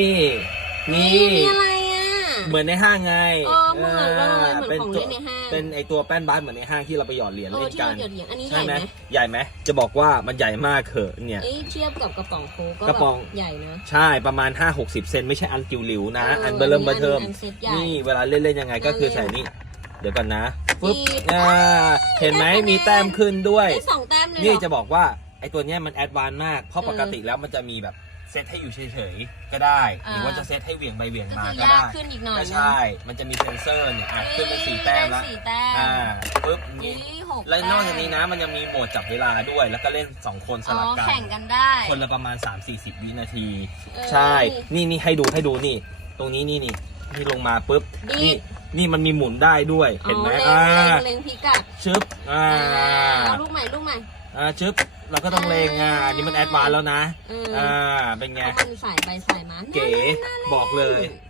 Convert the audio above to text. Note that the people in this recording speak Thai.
นี่นี่มีอะไรอะ เหมือนในห้างไงเออเหมือนเลยเหมือนเป็นของตัวเล่นในห้างเป็นไอตัวแป้นบาสเหมือนในห้างที่เราไปหยอดเหรียญเออเล่นที่กัเรานหยดเหรียญอันนี้ใหใช่ญ่ไหไหมมใหญ่ไหมจะบอกว่ามันใหญ่มากเขอะเนี่ย เอ้ยเทียบกับกระป๋องโค้กก็กระป๋อง แบบใหญ่นะ ใช่ประมาณ 5-60 เซนไม่ใช่อันจิ๋วหลิวนะ เอออัอันเบอร์เริ่มเบอร์เทิมอันเซ็ตใหญ่นี่เวลาเล่นเล่นยังไงก็คือเล่นใส่นี่ เดี๋ยวก่อนนะปึ๊บนี่ อ่าเห็นไหมมีแต้มขึ้นด้วย ได้สองแต้มเลยเหรอ นี่จะบอกว่าไอตัวเนี้ยมันแอดวานซ์มาก เพราะเออปกติแล้วมันจะมีแบบ เซตให้อยู่เฉยๆก็ได้ หรือว่าอ่าจะเซตให้เหวี่ยงไปเหวี่ยงก็มาคือก็ยากได้ขึ้นอีกหน่อยก็นะใช่ มันจะมีเซนเซอร์เนี่ยอะขึ้นเป็นสี่แต้มแล้วได้สี่แต้มอ่าปึ๊บนี่ นี่หกและนอกจากนี้แต้นะมันยังมีโหมดจับเวลาด้วย แล้วก็เล่น 2 คนสอ๋อลับกัน แข่งกันได้ คนละประมาณ 3-40 วินาที เออใช่ นี่นี่ให้ดูให้ดูนี่ ตรงนี้นี่นี่ที่ลงมาปุ๊บดีนี่นี่มันมีหมุนได้ด้วยเห็นไหมอ๋ออ่าเล็งเล็งพิกัดชึบอ่าเอาลูกใหม่ลูกใหม่อ่าชึบ เราก็ต้องเลงอ่านี่มันแอดวานซ์แล้วนะเอออ่า เป็นไงเอามันสายไปสายมา เก๋บอกเลยน